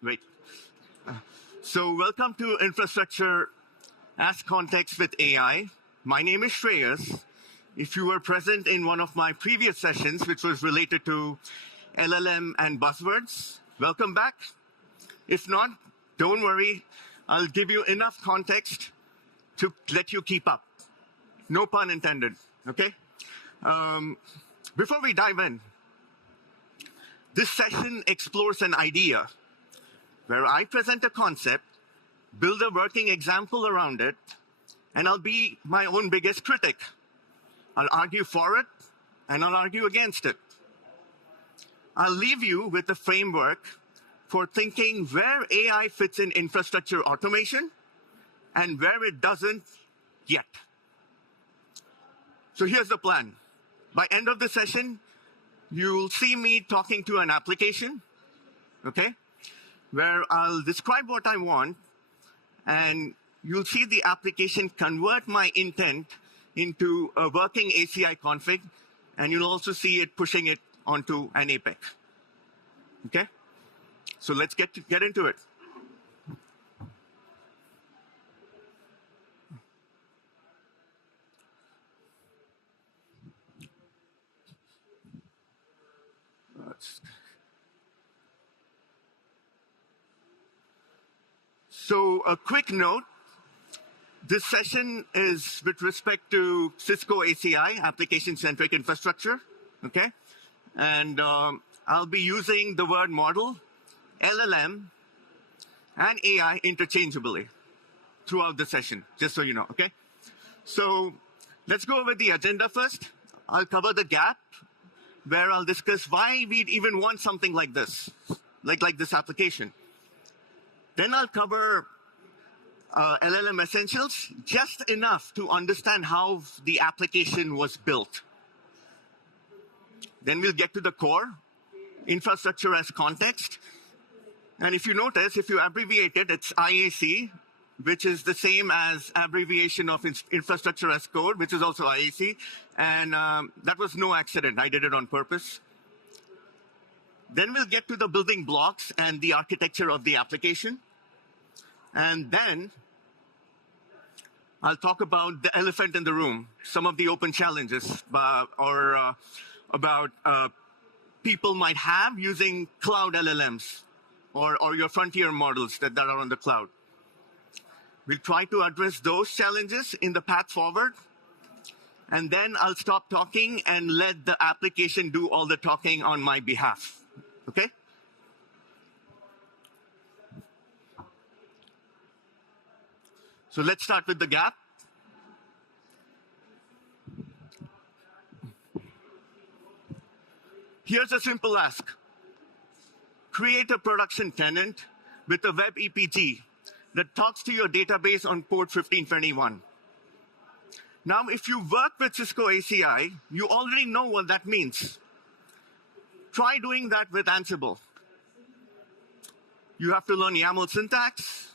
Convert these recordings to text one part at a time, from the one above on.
Great. So welcome to Infrastructure as Context with AI. My name is Shreyas. If you were present in one of my previous sessions, which was related to LLM and buzzwords, welcome back. If not, don't worry. I'll give you enough context to let you keep up. No pun intended, okay? Before we dive in, this session explores an idea where I present a concept, build a working example around it, and I'll be my own biggest critic. I'll argue for it, and I'll argue against it. I'll leave you with a framework for thinking where AI fits in infrastructure automation and where it doesn't yet. So here's the plan. By end of the session, you'll see me talking to an application, okay, where I'll describe what I want, and you'll see the application convert my intent into a working ACI config, and you'll also see it pushing it onto an APEC. Okay? So let's get into it. So a quick note, this session is with respect to Cisco ACI, application-centric infrastructure, okay? And I'll be using the word model, LLM, and AI interchangeably throughout the session, just so you know, okay? So let's go over the agenda first. I'll cover the gap, where I'll discuss why we'd even want something like this, like this application. Then I'll cover LLM essentials, just enough to understand how the application was built. Then we'll get to the core, infrastructure as context. And if you notice, if you abbreviate it, it's IAC, which is the same as abbreviation of infrastructure as code, which is also IAC. And that was no accident. I did it on purpose. Then we'll get to the building blocks and the architecture of the application. And then I'll talk about the elephant in the room, some of the open challenges about people might have using cloud LLMs or your frontier models that are on the cloud. We'll try to address those challenges in the path forward. And then I'll stop talking and let the application do all the talking on my behalf. Okay? So let's start with the gap. Here's a simple ask. Create a production tenant with a web EPG that talks to your database on port 1521. Now, if you work with Cisco ACI, you already know what that means. Try doing that with Ansible. You have to learn YAML syntax.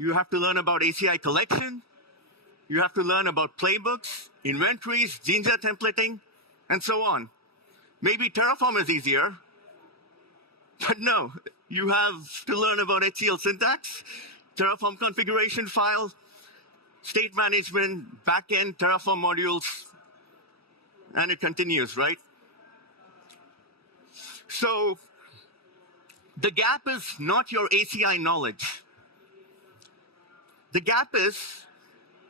You have to learn about ACI collection. You have to learn about playbooks, inventories, Jinja templating, and so on. Maybe Terraform is easier, but no, you have to learn about HCL syntax, Terraform configuration file, state management, backend, Terraform modules, and it continues, right? So the gap is not your ACI knowledge. The gap is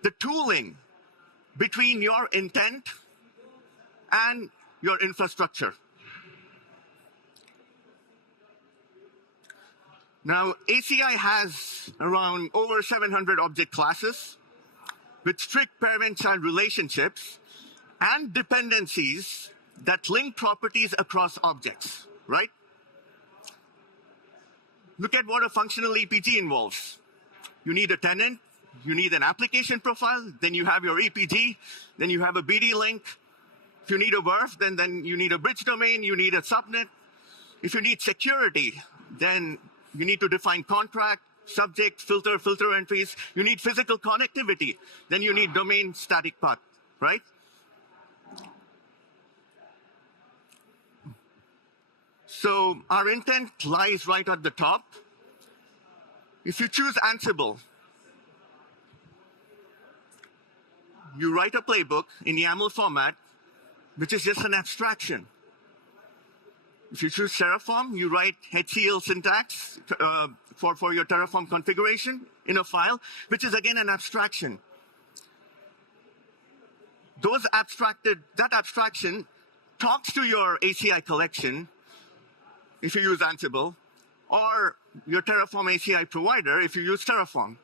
the tooling between your intent and your infrastructure. Now, ACI has around over 700 object classes with strict parent-child relationships and dependencies that link properties across objects, right? Look at what a functional EPG involves. You need a tenant, you need an application profile, then you have your EPG, then you have a BD link. If you need a VRF, then you need a bridge domain, you need a subnet. If you need security, then you need to define contract, subject, filter entries. You need physical connectivity. Then you need domain static path, right? So our intent lies right at the top. If you choose Ansible, you write a playbook in YAML format, which is just an abstraction. If you choose Terraform, you write HCL syntax for your Terraform configuration in a file, which is again an abstraction. That abstraction talks to your ACI collection, if you use Ansible, or your Terraform ACI provider, if you use Terraform,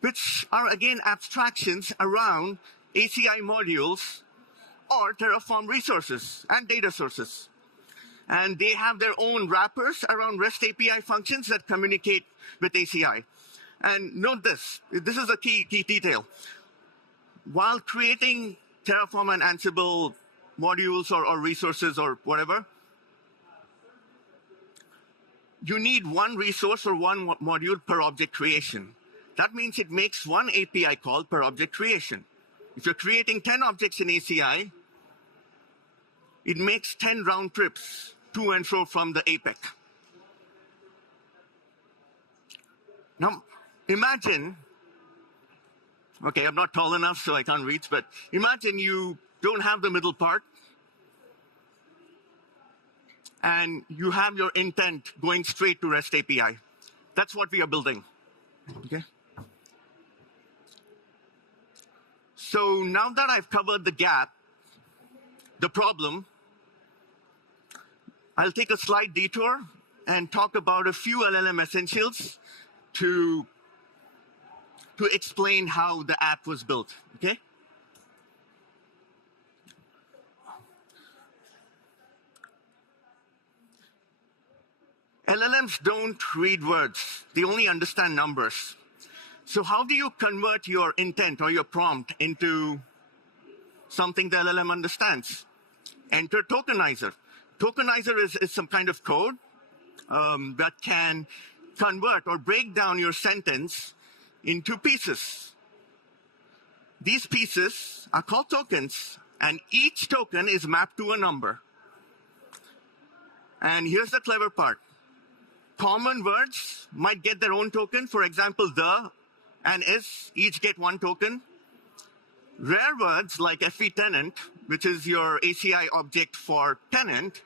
which are again abstractions around ACI modules or Terraform resources and data sources. And they have their own wrappers around REST API functions that communicate with ACI. And note this is a key detail. While creating Terraform and Ansible modules or resources or whatever, you need one resource or one module per object creation. That means it makes one API call per object creation. If you're creating 10 objects in ACI, it makes 10 round trips to and fro from the APEC. Now, imagine, okay, I'm not tall enough, so I can't reach, but imagine you don't have the middle part, and you have your intent going straight to REST API. That's what we are building, okay? So now that I've covered the gap, the problem, I'll take a slight detour and talk about a few LLM essentials to explain how the app was built, okay? LLMs don't read words. They only understand numbers. So how do you convert your intent or your prompt into something the LLM understands? Enter tokenizer. Tokenizer is some kind of code that can convert or break down your sentence into pieces. These pieces are called tokens, and each token is mapped to a number. And here's the clever part. Common words might get their own token. For example, the and is each get one token. Rare words like FE tenant, which is your ACI object for tenant,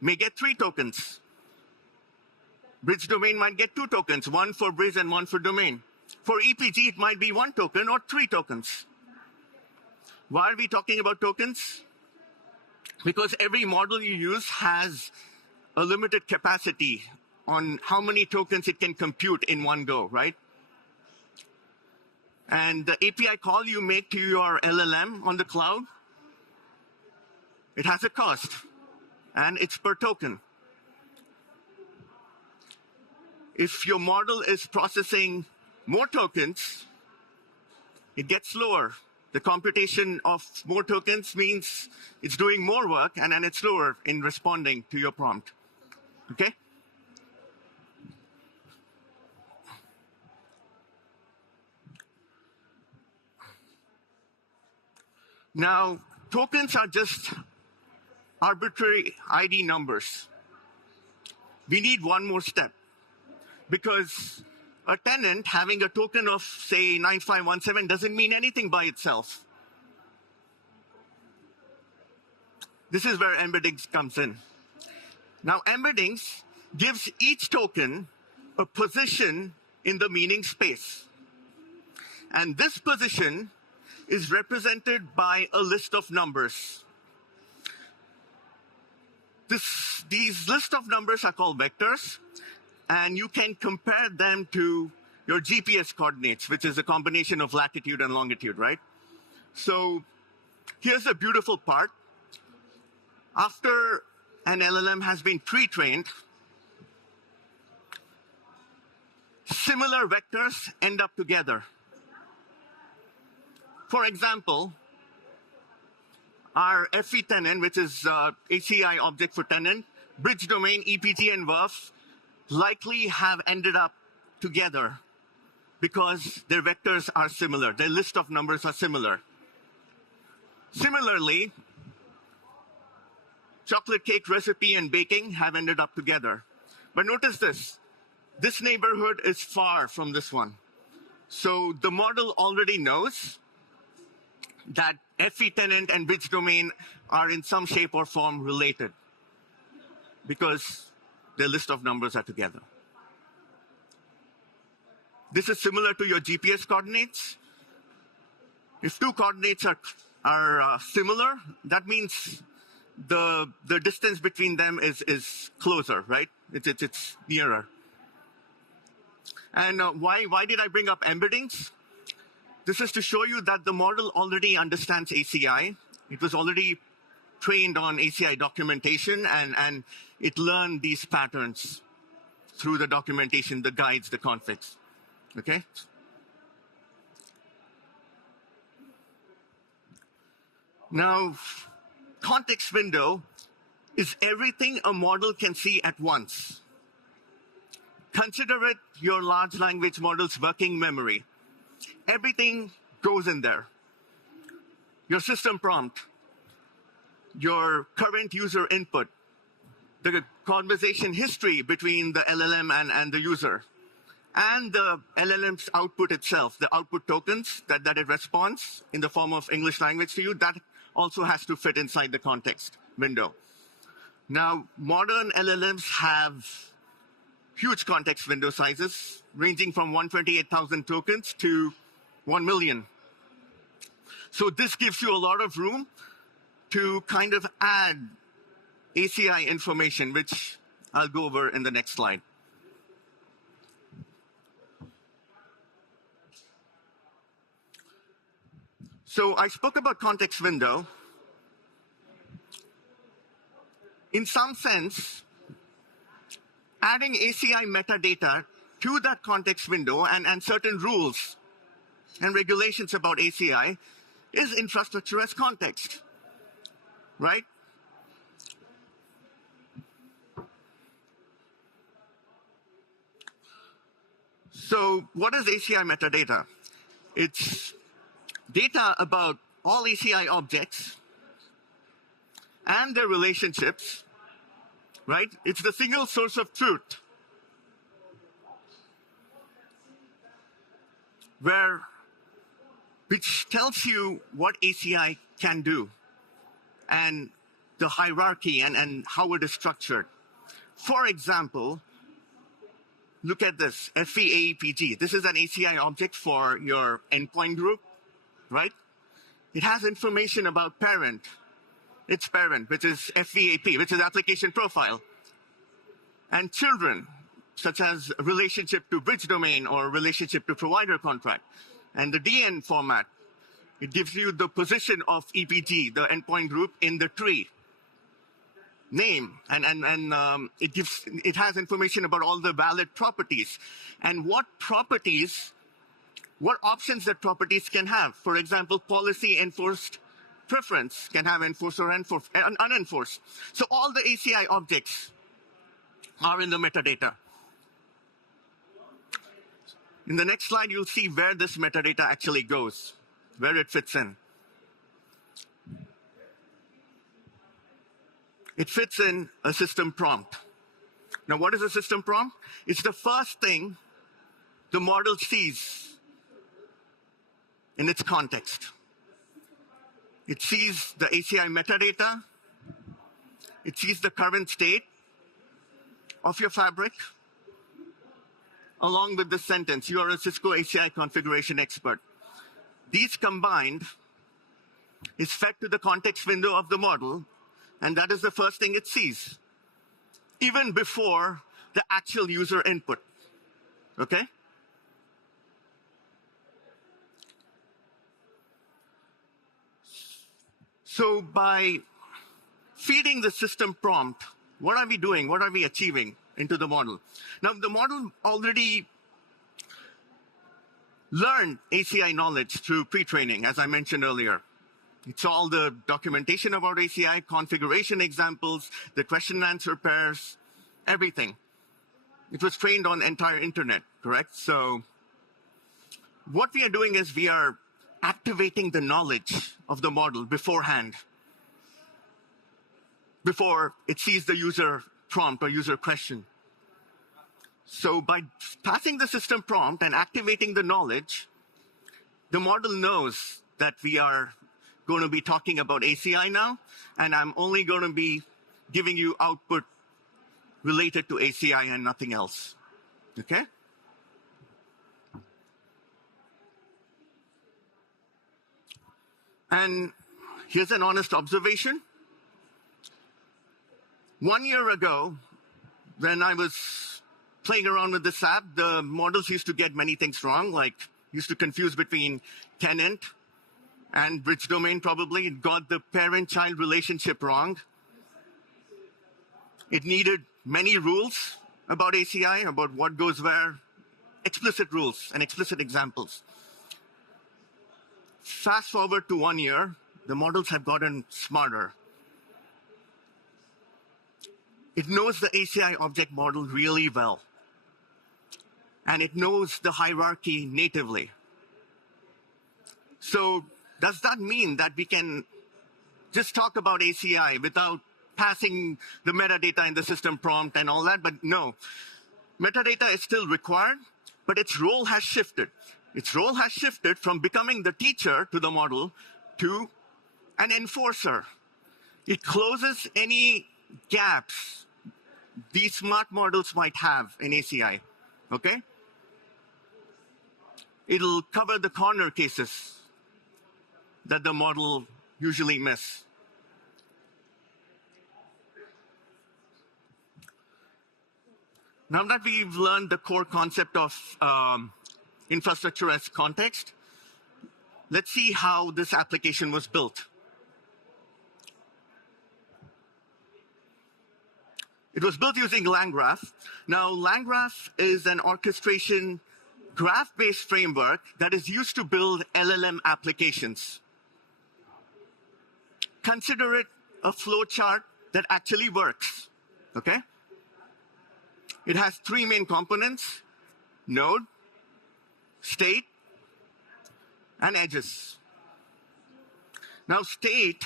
may get 3 tokens. Bridge domain might get 2 tokens, one for bridge and one for domain. For EPG, it might be 1 token or 3 tokens. Why are we talking about tokens? Because every model you use has a limited capacity on how many tokens it can compute in one go, right? And the API call you make to your LLM on the cloud, it has a cost, and it's per token. If your model is processing more tokens, it gets slower. The computation of more tokens means it's doing more work, and then it's slower in responding to your prompt, okay? Now, tokens are just arbitrary ID numbers. We need one more step, because a tenant having a token of, say, 9517 doesn't mean anything by itself. This is where embeddings comes in. Now, embeddings gives each token a position in the meaning space. And this position is represented by a list of numbers. These list of numbers are called vectors, and you can compare them to your GPS coordinates, which is a combination of latitude and longitude, right? So here's the beautiful part. After an LLM has been pre-trained, similar vectors end up together. For example, our FE tenant, which is ACI object for tenant, bridge domain, EPG, and VERF likely have ended up together because their vectors are similar. Their list of numbers are similar. Similarly, chocolate cake recipe and baking have ended up together. But notice this. this neighborhood is far from this one. So the model already knows that FE tenant and bridge domain are in some shape or form related because their list of numbers are together. This is similar to your GPS coordinates. If two coordinates are similar, that means the distance between them is closer, right? It's nearer. And why did I bring up embeddings? This is to show you that the model already understands ACI. It was already trained on ACI documentation, and it learned these patterns through the documentation, the guides, the configs. Okay? Now, context window is everything a model can see at once. Consider it your large language model's working memory. Everything goes in there. Your system prompt, your current user input, the conversation history between the LLM and the user, and the LLM's output itself, the output tokens that it responds in the form of English language to you, that also has to fit inside the context window. Now, modern LLMs have huge context window sizes, ranging from 128,000 tokens to 1 million. So this gives you a lot of room to kind of add ACI information, which I'll go over in the next slide. So I spoke about context window. In some sense, adding ACI metadata to that context window and certain rules and regulations about ACI is infrastructure as context, right? So what is ACI metadata? It's data about all ACI objects and their relationships, right? It's the single source of truth which tells you what ACI can do and the hierarchy and how it is structured. For example, look at this, FEAEPG. This is an ACI object for your endpoint group, right? It has information about parent, its parent, which is FEAP, which is application profile, and children, such as relationship to bridge domain or relationship to provider contract. And the DN format, it gives you the position of EPG, the endpoint group, in the tree. Name, and it has information about all the valid properties and what options that properties can have. For example, policy enforced preference can have enforced or unenforced. So all the ACI objects are in the metadata. In the next slide, you'll see where this metadata actually goes, where it fits in. It fits in a system prompt. Now, what is a system prompt? It's the first thing the model sees in its context. It sees the ACI metadata. It sees the current state of your fabric, along with the sentence, you are a Cisco ACI configuration expert. These combined is fed to the context window of the model, and that is the first thing it sees, even before the actual user input, okay? So by feeding the system prompt, what are we doing? What are we achieving into the model? Now, the model already learned ACI knowledge through pre-training, as I mentioned earlier. It saw all the documentation about ACI, configuration examples, the question and answer pairs, everything. It was trained on entire internet, correct? So what we are doing is we are activating the knowledge of the model beforehand, before it sees the user prompt or user question. So by passing the system prompt and activating the knowledge, the model knows that we are going to be talking about ACI now, and I'm only going to be giving you output related to ACI and nothing else. Okay? And here's an honest observation. 1 year ago, when I was playing around with this app, the models used to get many things wrong, like used to confuse between tenant and bridge domain probably. It got the parent-child relationship wrong. It needed many rules about ACI, about what goes where, explicit rules and explicit examples. Fast forward to 1 year, the models have gotten smarter. It knows the ACI object model really well. And it knows the hierarchy natively. So does that mean that we can just talk about ACI without passing the metadata in the system prompt and all that? But no, metadata is still required, but its role has shifted. Its role has shifted from becoming the teacher to the model to an enforcer. It closes any gaps these smart models might have in ACI, okay? It'll cover the corner cases that the model usually miss. Now that we've learned the core concept of infrastructure as context, let's see how this application was built. It was built using LangGraph. Now, LangGraph is an orchestration graph-based framework that is used to build LLM applications. Consider it a flowchart that actually works, okay? It has three main components: node, state, and edges. Now, state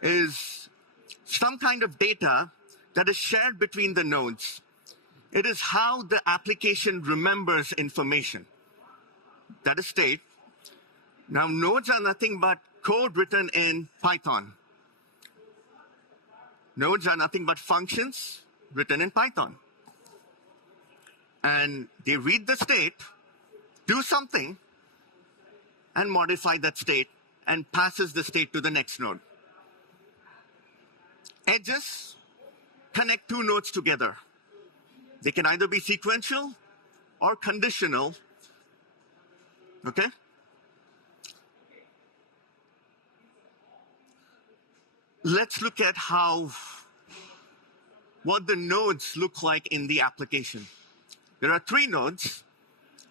is some kind of data that is shared between the nodes. It is how the application remembers information. That is state. Now, nodes are nothing but code written in Python. Nodes are nothing but functions written in Python. And they read the state, do something, and modify that state, and passes the state to the next node. Edges connect two nodes together. They can either be sequential or conditional, okay? Let's look at what the nodes look like in the application. There are three nodes: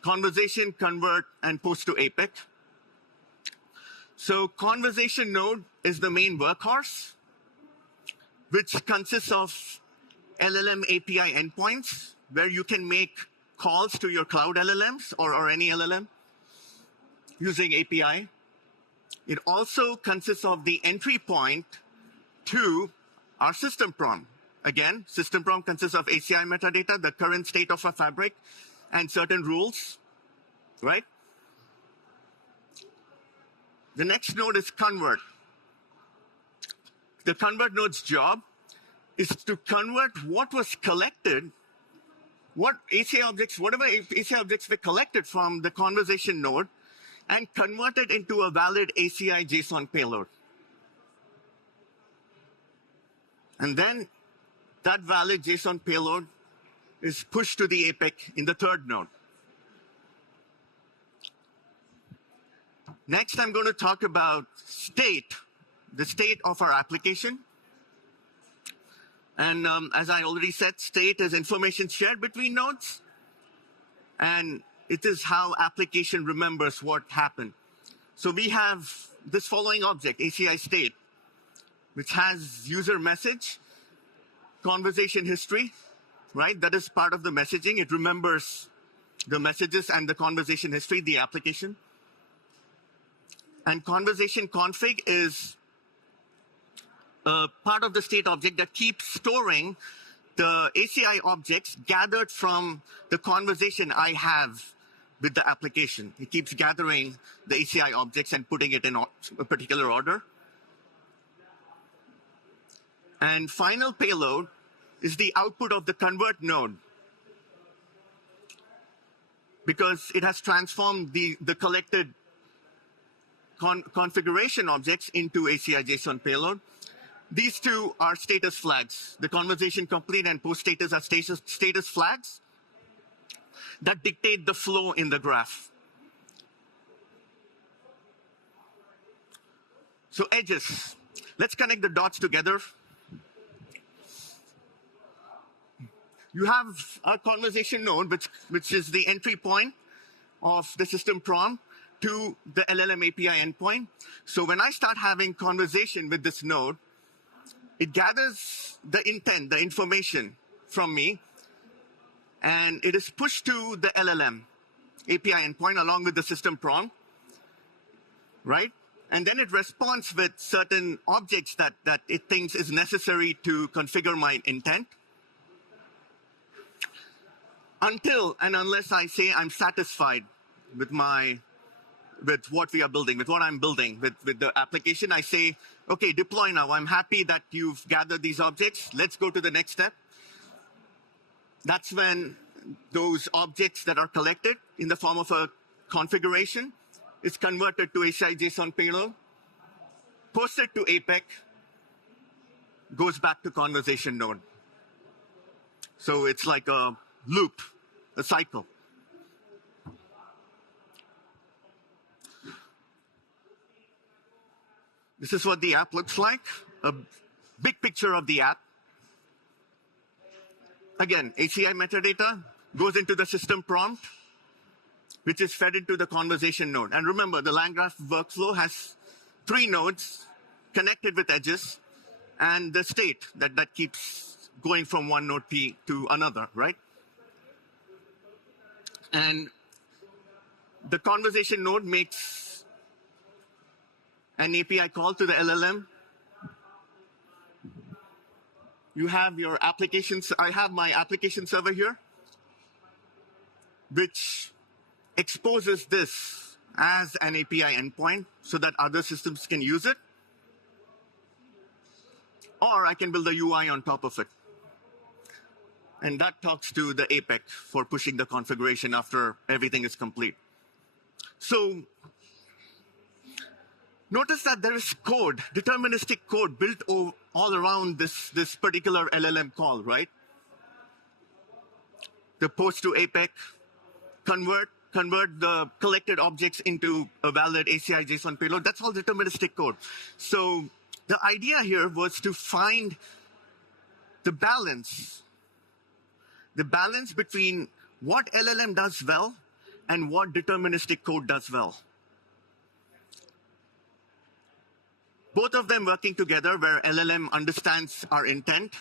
conversation, convert, and post to APIC. So conversation node is the main workhorse, which consists of LLM API endpoints, where you can make calls to your cloud LLMs or any LLM using API. It also consists of the entry point to our system prompt. Again, system prompt consists of ACI metadata, the current state of a fabric, and certain rules, right? The next node is convert. The convert node's job is to convert what was collected, whatever ACI objects were collected from the conversation node, and convert it into a valid ACI JSON payload. And then that valid JSON payload is pushed to the APIC in the third node. Next, I'm going to talk about state, the state of our application. And as I already said, state is information shared between nodes, and it is how application remembers what happened. So we have this following object, ACI state, which has user message, conversation history, right? That is part of the messaging. It remembers the messages and the conversation history, the application. And conversation config is part of the state object that keeps storing the ACI objects gathered from the conversation I have with the application. It keeps gathering the ACI objects and putting it in a particular order. And final payload is the output of the convert node, because it has transformed the collected configuration objects into ACI JSON payload. These two are status flags. The conversation complete and post status are status flags that dictate the flow in the graph. So edges. Let's connect the dots together. You have a conversation node, which is the entry point of the system prompt to the LLM API endpoint. So when I start having conversation with this node, it gathers the intent, the information from me, and it is pushed to the LLM API endpoint along with the system prompt, right? And then it responds with certain objects that it thinks is necessary to configure my intent. Until and unless I say I'm satisfied with what we are building, with what I'm building, with the application, I say, okay, deploy now. I'm happy that you've gathered these objects. Let's go to the next step. That's when those objects that are collected in the form of a configuration is converted to ACI JSON payload, posted to APEC, goes back to conversation node. So it's like a loop, a cycle. This is what the app looks like, a big picture of the app. Again, ACI metadata goes into the system prompt, which is fed into the conversation node. And remember, the LangGraph workflow has 3 nodes connected with edges and the state that keeps going from one node P to another, right? And the conversation node makes an API call to the LLM. You have your applications. I have my application server here, which exposes this as an API endpoint so that other systems can use it. Or I can build a UI on top of it. And that talks to the APEC for pushing the configuration after everything is complete. So notice that there is code, deterministic code built all around this particular LLM call, right? The post to APEC, convert the collected objects into a valid ACI JSON payload. That's all deterministic code. So the idea here was to find the balance between what LLM does well and what deterministic code does well. Both of them working together, where LLM understands our intent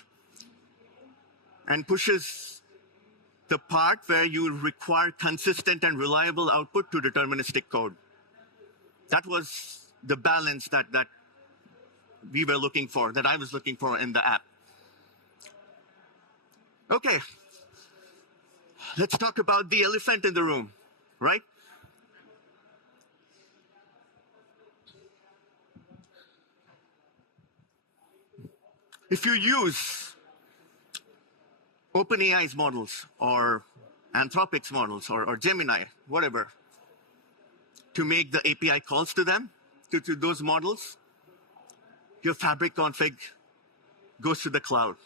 and pushes the part where you require consistent and reliable output to deterministic code. That was the balance that we were looking for, that I was looking for in the app. Okay, let's talk about the elephant in the room, right? If you use OpenAI's models or Anthropic's models or Gemini, whatever, to make the API calls to them, to those models, your Fabric config goes to the cloud.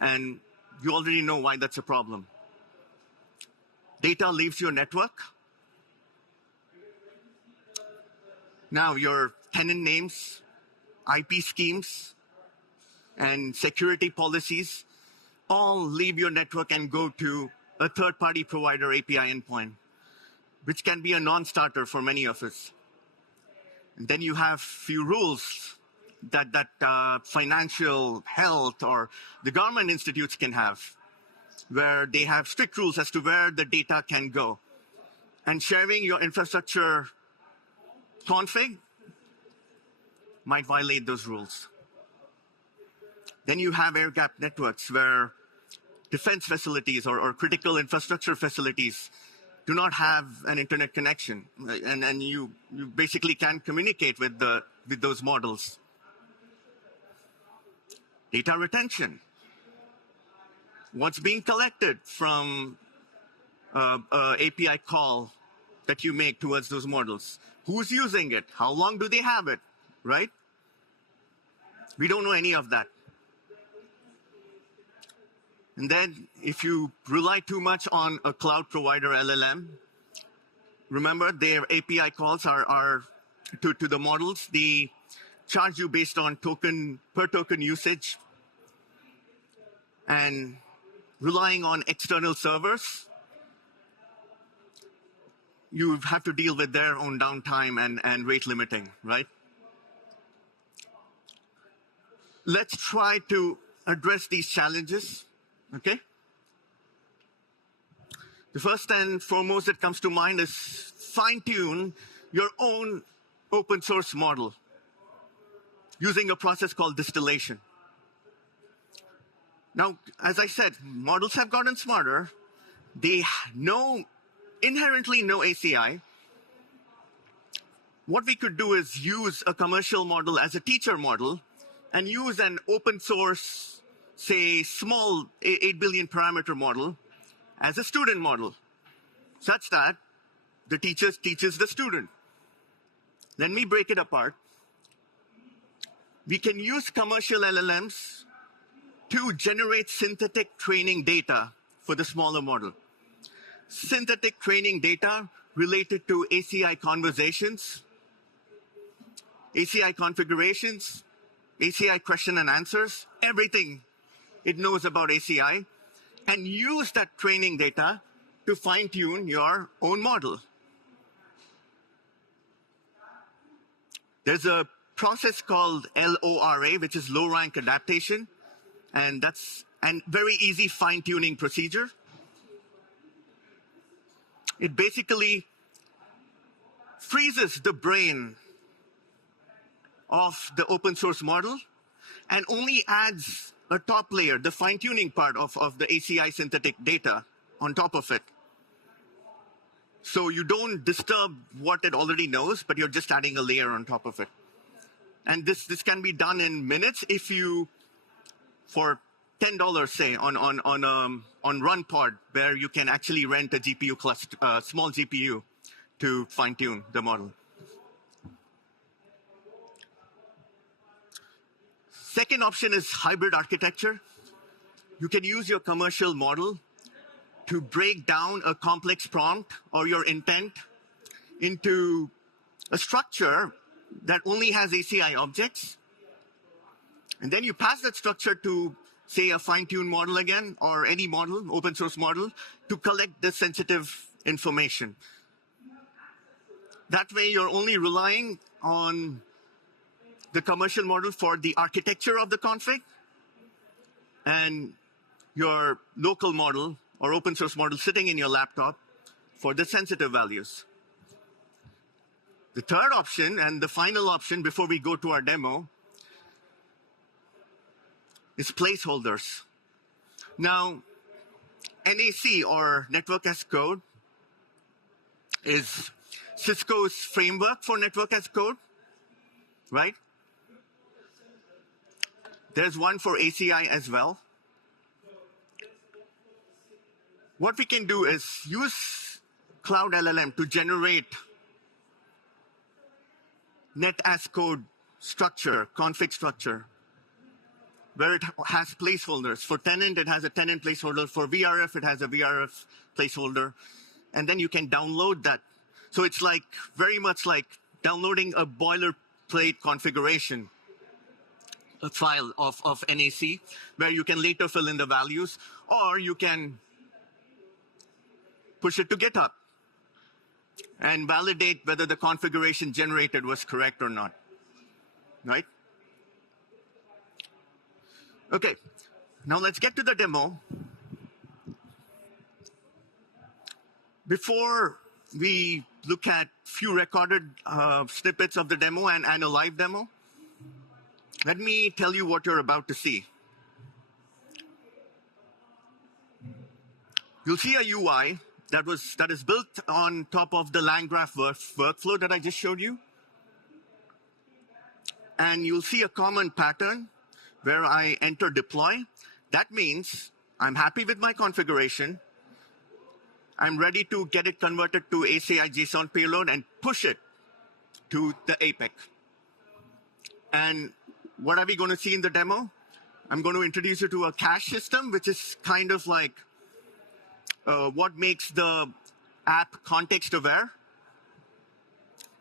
And you already know why that's a problem. Data leaves your network. Now your tenant names, IP schemes, and security policies all leave your network and go to a third-party provider API endpoint, which can be a non-starter for many of us. And then you have few rules that financial, health, or the government institutes can have, where they have strict rules as to where the data can go. And sharing your infrastructure config might violate those rules. Then you have air-gapped networks where defense facilities or critical infrastructure facilities do not have an internet connection, and you basically can't communicate with those models. Data retention. What's being collected from API call that you make towards those models? Who's using it? How long do they have it, right? We don't know any of that. And then if you rely too much on a cloud provider LLM, remember their API calls are to the models. They charge you based on per token usage. And relying on external servers, you have to deal with their own downtime and rate limiting, right? Let's try to address these challenges, okay? The first and foremost that comes to mind is fine-tune your own open source model using a process called distillation. Now, as I said, models have gotten smarter. They inherently know ACI. What we could do is use a commercial model as a teacher model and use an open source, say, small 8 billion parameter model as a student model, such that the teacher teaches the student. Let me break it apart. We can use commercial LLMs to generate synthetic training data for the smaller model. Synthetic training data related to ACI conversations, ACI configurations, ACI question and answers, everything it knows about ACI, and use that training data to fine-tune your own model. There's a process called LORA, which is low rank adaptation, and that's a very easy fine-tuning procedure. It basically freezes the brain of the open source model and only adds a top layer, the fine-tuning part of the ACI synthetic data on top of it. So you don't disturb what it already knows, but you're just adding a layer on top of it. And this can be done in minutes if you, for $10, say, on RunPod, where you can actually rent a GPU cluster, small GPU, to fine-tune the model. Second option is hybrid architecture. You can use your commercial model to break down a complex prompt or your intent into a structure that only has ACI objects. And then you pass that structure to, say, a fine-tuned model again, or any model, open source model, to collect the sensitive information. That way, you're only relying on the commercial model for the architecture of the config, and your local model or open source model sitting in your laptop for the sensitive values. The third option, and the final option before we go to our demo, is placeholders. Now, NAC, or Network as Code, is Cisco's framework for network as code, right? There's one for ACI as well. What we can do is use Cloud LLM to generate net as code structure, config structure, where it has placeholders. For tenant, it has a tenant placeholder. For VRF, it has a VRF placeholder. And then you can download that. So it's like very much like downloading a boilerplate configuration, a file of NAC, where you can later fill in the values, or you can push it to GitHub and validate whether the configuration generated was correct or not, right? Okay, now let's get to the demo. Before we look at few recorded snippets of the demo and a live demo, let me tell you what you're about to see. you'll see a UI that is built on top of the LangGraph workflow that I just showed you. And you'll see a common pattern where I enter deploy. That means I'm happy with my configuration. I'm ready to get it converted to ACI JSON payload and push it to the APEC. And what are we going to see in the demo? I'm going to introduce you to a cache system, which is kind of like what makes the app context aware.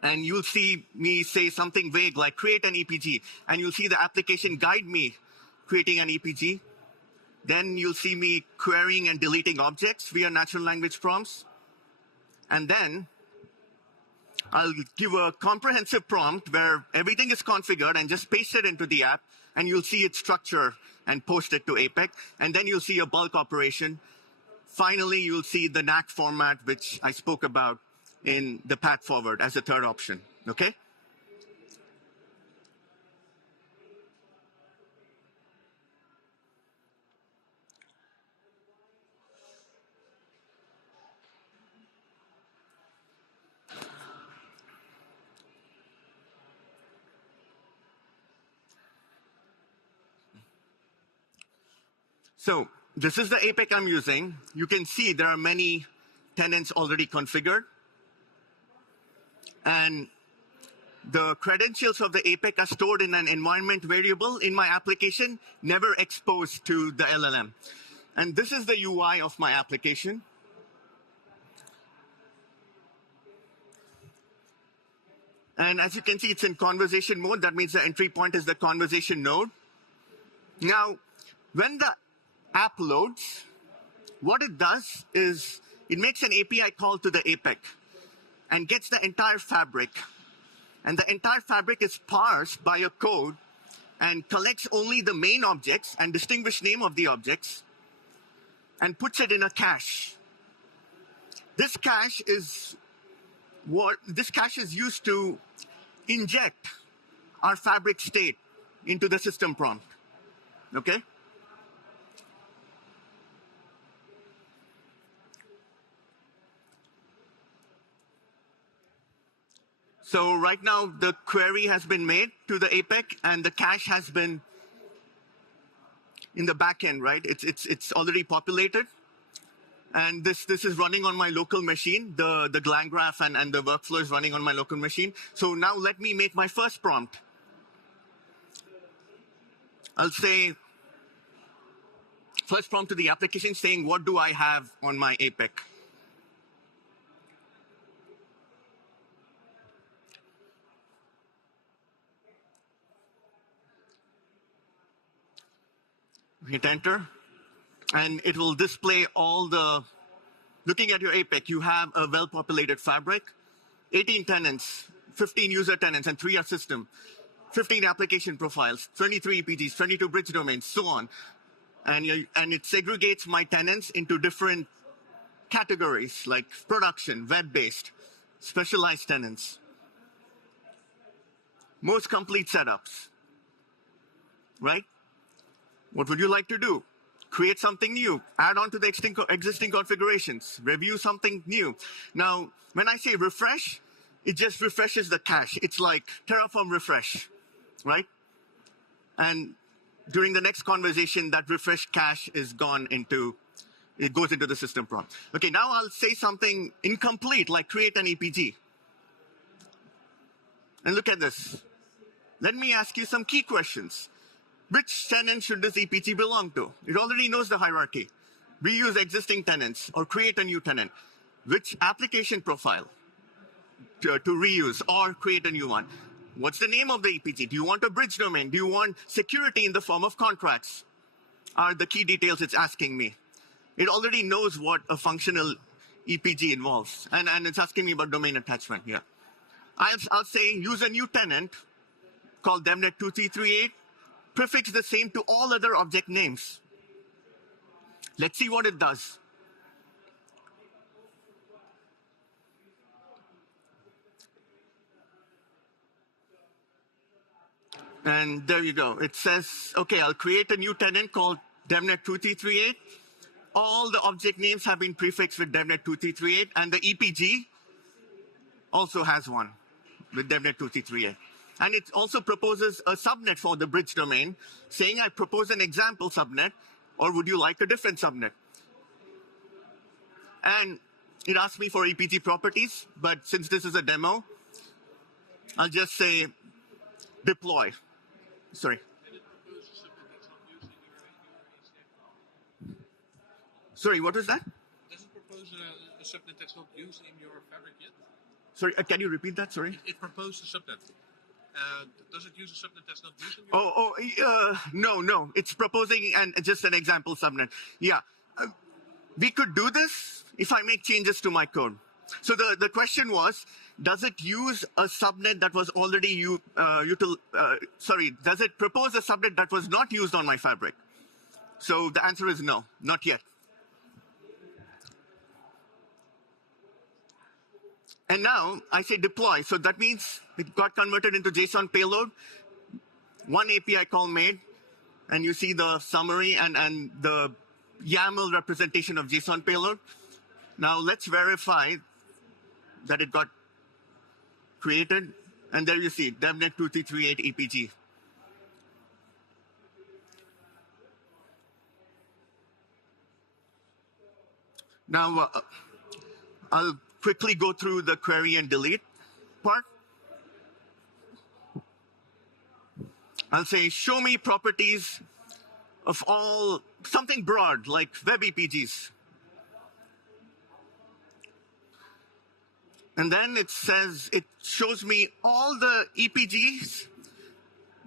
And you'll see me say something vague like create an EPG. And you'll see the application guide me creating an EPG. Then you'll see me querying and deleting objects via natural language prompts. And then I'll give a comprehensive prompt where everything is configured and just paste it into the app. And you'll see its structure and post it to APEC. And then you'll see a bulk operation. Finally, you'll see the NAC format, which I spoke about in the path forward as a third option, okay? So this is the APEC I'm using. You can see there are many tenants already configured. And the credentials of the APEC are stored in an environment variable in my application, never exposed to the LLM. And this is the UI of my application. And as you can see, it's in conversation mode. That means the entry point is the conversation node. Now, when the app loads, what it does is it makes an API call to the APEC and gets the entire fabric. And the entire fabric is parsed by a code and collects only the main objects and distinguished name of the objects and puts it in a cache. This cache is used to inject our fabric state into the system prompt, okay? So right now, the query has been made to the APEC, and the cache has been in the backend, right? It's already populated. And this is running on my local machine. The LangGraph and the workflow is running on my local machine. So now let me make my first prompt. I'll say, first prompt to the application saying, what do I have on my APEC? Hit enter, and it will display all the, looking at your APEC, you have a well-populated fabric, 18 tenants, 15 user tenants, and 3 are system, 15 application profiles, 23 EPGs, 22 bridge domains, so on. And it segregates my tenants into different categories, like production, web-based, specialized tenants, most complete setups, right? What would you like to do? Create something new, add on to the existing configurations, review something new. Now, when I say refresh, it just refreshes the cache. It's like Terraform refresh, right? And during the next conversation, that refresh cache is gone into, it goes into the system prompt. Okay, now I'll say something incomplete, like create an EPG. And look at this. Let me ask you some key questions. Which tenant should this EPG belong to? It already knows the hierarchy. Reuse existing tenants or create a new tenant. Which application profile to reuse or create a new one? What's the name of the EPG? Do you want a bridge domain? Do you want security in the form of contracts? Are the key details it's asking me. It already knows what a functional EPG involves. And it's asking me about domain attachment here. I'll say use a new tenant called DEVNET 2338. Prefix the same to all other object names. Let's see what it does. And there you go. It says, okay, I'll create a new tenant called DEVNET 2338. all the object names have been prefixed with DEVNET 2338, and the EPG also has one with DEVNET 2338. And it also proposes a subnet for the bridge domain, saying I propose an example subnet, or would you like a different subnet? And it asks me for EPG properties, but since this is a demo, I'll just say deploy. Sorry. Sorry, what was that? Does it propose a subnet that's not used in your fabric yet? Sorry, can you repeat that? Sorry. It proposed a subnet. Does it use a subnet that's not used in your No. It's proposing just an example subnet. Yeah. We could do this if I make changes to my code. So the question was, does it use a subnet that was already does it propose a subnet that was not used on my fabric? So the answer is no, not yet. And now I say deploy. So that means it got converted into JSON payload. One API call made, and you see the summary and the YAML representation of JSON payload. Now let's verify that it got created. And there you see DEVNET 2338 EPG. Now I'll quickly go through the query and delete part. I'll say, show me properties of all, something broad, like web EPGs. And then it says, it shows me all the EPGs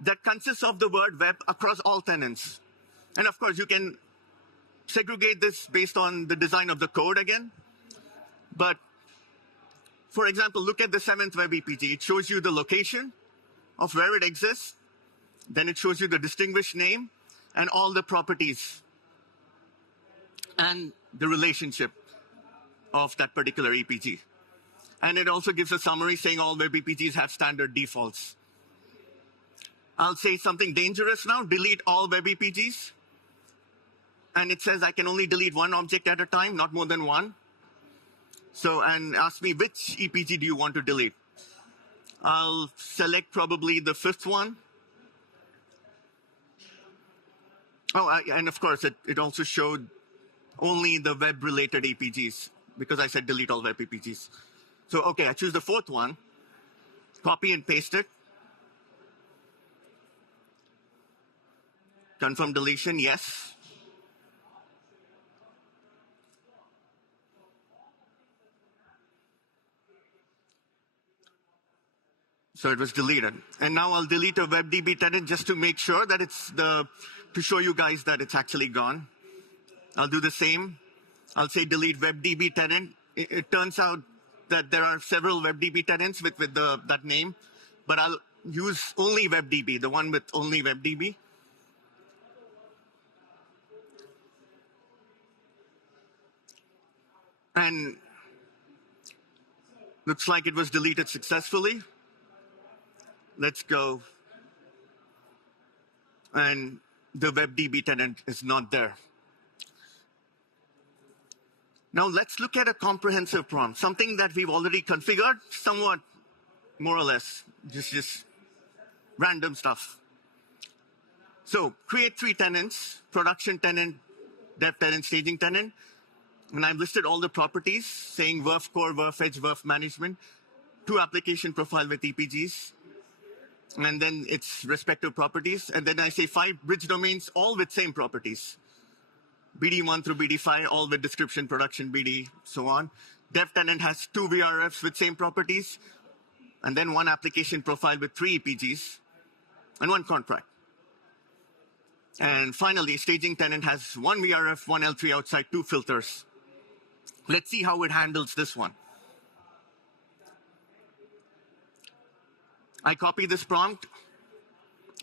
that consist of the word web across all tenants. And of course, you can segregate this based on the design of the code again. But for example, look at the 7th web EPG. It shows you the location of where it exists. Then it shows you the distinguished name and all the properties and the relationship of that particular EPG. And it also gives a summary saying all web EPGs have standard defaults. I'll say something dangerous now, delete all web EPGs. And it says I can only delete one object at a time, not more than one. So, and ask me which EPG do you want to delete? I'll select probably the 5th one. Oh, and of course, it also showed only the web-related EPGs because I said delete all web EPGs. So, okay, I choose the 4th one, copy and paste it. Confirm deletion, yes. So it was deleted. And now I'll delete a WebDB tenant just to make sure that to show you guys that it's actually gone. I'll do the same. I'll say delete WebDB tenant. It turns out that there are several WebDB tenants with that name, but I'll use only WebDB, the one with only WebDB. And looks like it was deleted successfully. Let's go. And the WebDB tenant is not there. Now let's look at a comprehensive prompt, something that we've already configured, somewhat more or less, just random stuff. So create 3 tenants, production tenant, dev tenant, staging tenant. And I've listed all the properties saying VRF core, VRF edge, VRF management, 2 application profile with EPGs. And then its respective properties. And then I say 5 bridge domains, all with same properties. BD1 through BD5, all with description, production, BD, so on. Dev tenant has 2 VRFs with same properties. And then 1 application profile with 3 EPGs. And 1 contract. And finally, staging tenant has 1 VRF, 1 L3 outside, 2 filters. Let's see how it handles this one. I copy this prompt,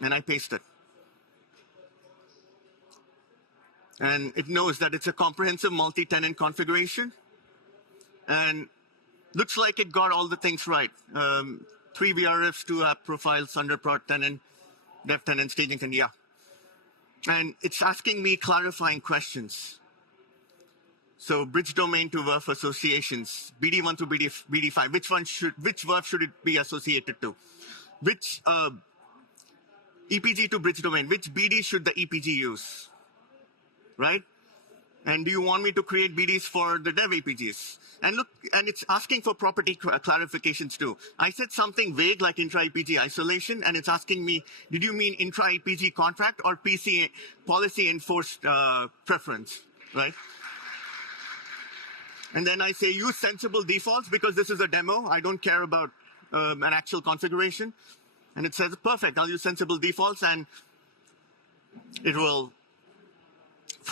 and I paste it. And it knows that it's a comprehensive multi-tenant configuration. And looks like it got all the things right. 3 VRFs, 2 app profiles, under prod tenant, dev tenant, staging tenant, yeah. And it's asking me clarifying questions. So bridge domain to verb associations, BD1 to BD5. Which verb should it be associated to? Which EPG to bridge domain? Which BD should the EPG use? Right? And do you want me to create BDs for the dev EPGs? And look, and it's asking for property clarifications too. I said something vague like intra-EPG isolation, and it's asking me, did you mean intra-EPG contract or PC policy enforced preference, right? And then I say use sensible defaults because this is a demo. I don't care about an actual configuration. And it says, perfect, I'll use sensible defaults, and it will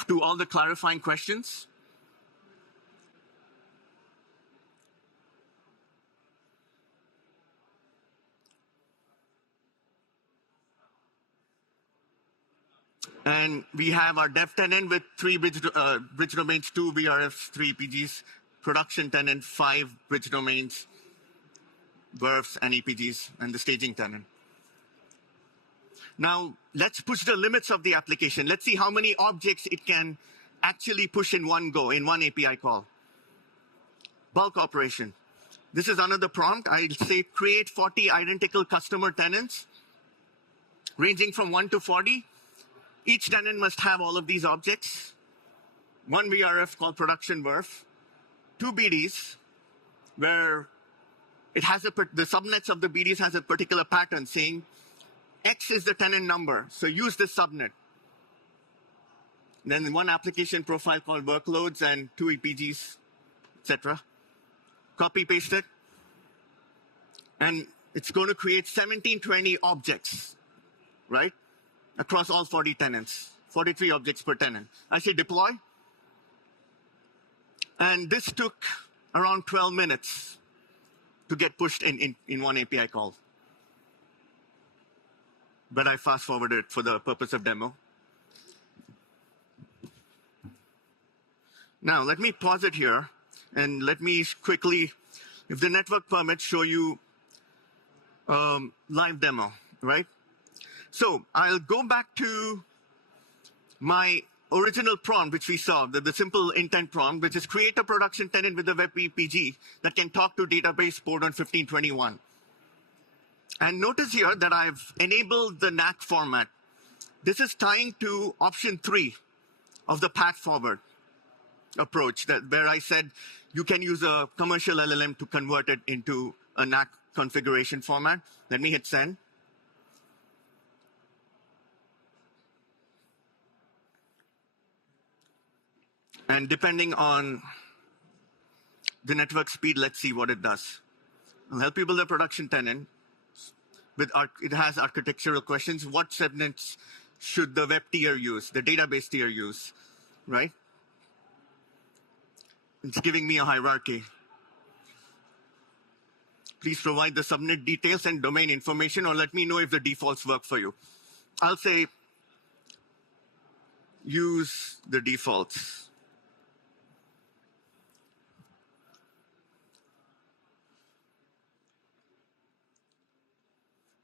do all the clarifying questions. And we have our dev tenant with 3 bridge domains, 2 VRFs, 3 EPGs, production tenant, 5 bridge domains, verbs and EPGs, and the staging tenant. Now, let's push the limits of the application. Let's see how many objects it can actually push in one go, in one API call. Bulk operation. This is another prompt. I'll say create 40 identical customer tenants, ranging from 1 to 40. Each tenant must have all of these objects. 1 VRF called production verb, 2 BDs, where it has the subnets of the BDs has a particular pattern saying X is the tenant number, so use this subnet. Then 1 application profile called workloads and 2 EPGs, etc. Copy paste it. And it's going to create 1720 objects, right? Across all 40 tenants, 43 objects per tenant. I say deploy. And this took around 12 minutes to get pushed in one API call. But I fast forwarded for the purpose of demo. Now, let me pause it here and let me quickly, if the network permits, show you live demo, right? So I'll go back to my original prompt, which we saw, the simple intent prompt, which is create a production tenant with a web EPG that can talk to database port on 1521. And notice here that I've enabled the NAC format. This is tying to option 3 of the path forward approach, where I said you can use a commercial LLM to convert it into a NAC configuration format. Let me hit send. And depending on the network speed, let's see what it does. I'll help you build a production tenant. It has architectural questions. What subnets should the web tier use, the database tier use, right? It's giving me a hierarchy. Please provide the subnet details and domain information, or let me know if the defaults work for you. I'll say use the defaults.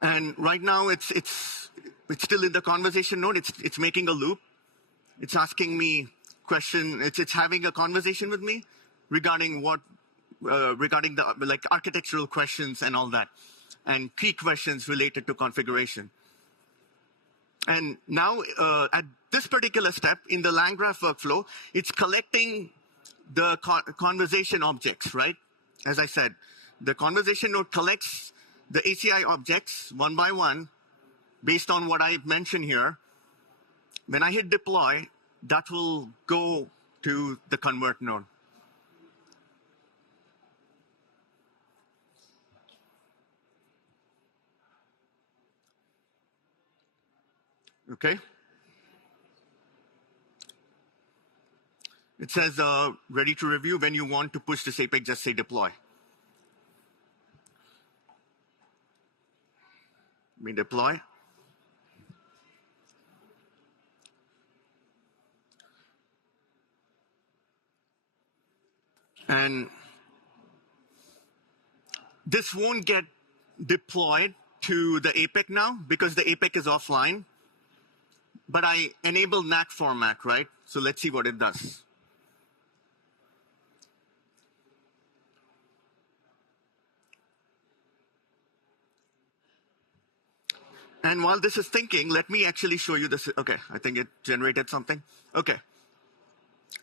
And right now, it's still in the conversation node. It's making a loop. It's asking me question. It's having a conversation with me regarding regarding the architectural questions and all that, and key questions related to configuration. And now at this particular step in the LangGraph workflow, it's collecting the conversation objects, right? As I said, the conversation node collects the ACI objects one by one based on what I mentioned here. When I hit deploy, that will go to the convert node. Okay. It says ready to review. When you want to push this API, just say deploy. Let me deploy. And this won't get deployed to the APEC now because the APEC is offline. But I enable NAC format, right? So let's see what it does. And while this is thinking, let me actually show you this. Okay, I think it generated something. Okay.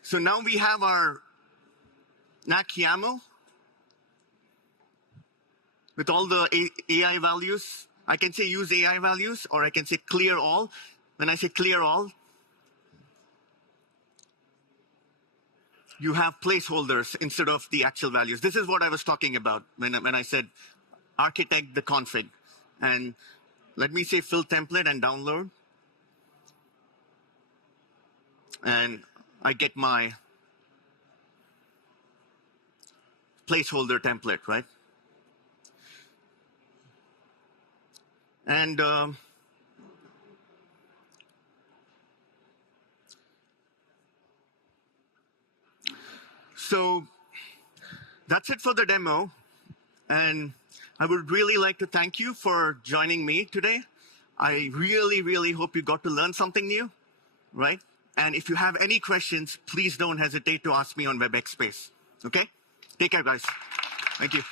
So now we have our NAC YAML with all the AI values. I can say use AI values, or I can say clear all. When I say clear all, you have placeholders instead of the actual values. This is what I was talking about when I said architect the config. And let me say fill template and download. And I get my placeholder template, right? And so that's it for the demo. And I would really like to thank you for joining me today. I really, really hope you got to learn something new, right? And if you have any questions, please don't hesitate to ask me on WebEx Space. Okay? Take care, guys. Thank you.